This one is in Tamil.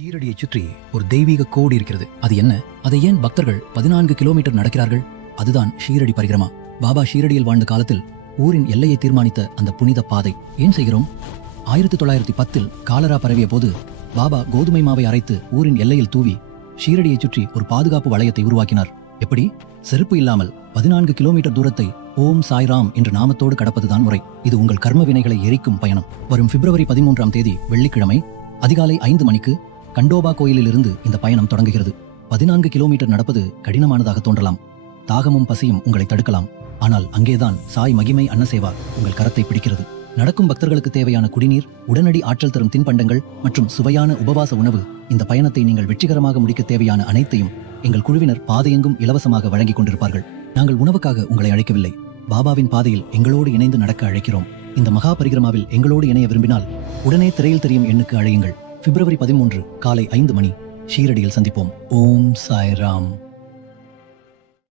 ஷீரடியை சுற்றி ஒரு தெய்வீக கோடு இருக்கிறது. அது என்ன? அதை ஏன் பக்தர்கள் 14 கிலோமீட்டர் நடக்கிறார்கள்? அதுதான் ஷீரடி பரிகிரமா. பாபா ஷீரடியில் வாழ்ந்த காலத்தில் ஊரின் எல்லையை தீர்மானித்த அந்த புனித பாதை. ஏன் செய்கிறோம்? 1910 காலரா பரவிய போது பாபா கோதுமை மாவை அரைத்து ஊரின் எல்லையில் தூவி ஷீரடியை சுற்றி ஒரு பாதுகாப்பு வளையத்தை உருவாக்கினார். எப்படி? செருப்பு இல்லாமல் 14 கிலோமீட்டர் தூரத்தை ஓம் சாய்ராம் என்ற நாமத்தோடு கடப்பதுதான் முறை. இது உங்கள் கர்ம வினைகளை எரிக்கும் பயணம். வரும் பிப்ரவரி 13ஆம் தேதி வெள்ளிக்கிழமை அதிகாலை 5 மணிக்கு கண்டோபா கோயிலிலிருந்து இந்த பயணம் தொடங்குகிறது. 14 கிலோமீட்டர் நடப்பது கடினமானதாக தோன்றலாம். தாகமும் பசியும் உங்களை தடுக்கலாம். ஆனால் அங்கேதான் சாய் மகிமை அன்னசேவா உங்கள் கரத்தை பிடிக்கிறது. நடக்கும் பக்தர்களுக்கு தேவையான குடிநீர், உடனடி ஆற்றல் தரும் தின்பண்டங்கள் மற்றும் சுவையான உபவாச உணவு, இந்த பயணத்தை நீங்கள் வெற்றிகரமாக முடிக்க தேவையான அனைத்தையும் எங்கள் குழுவினர் பாதையெங்கும் இலவசமாக வழங்கிக் கொண்டிருப்பார்கள். நாங்கள் உணவுக்காக உங்களை அழைக்கவில்லை, பாபாவின் பாதையில் எங்களோடு இணைந்து நடக்க அழைக்கிறோம். இந்த மகா பரிகிரமாவில் எங்களோடு இணைய விரும்பினால் உடனே திரையில் தெரியும் எண்ணுக்கு அழையுங்கள். பிப்ரவரி 13 காலை 5 மணி ஷீரடியில் சந்திப்போம். ஓம் சாய்ராம்.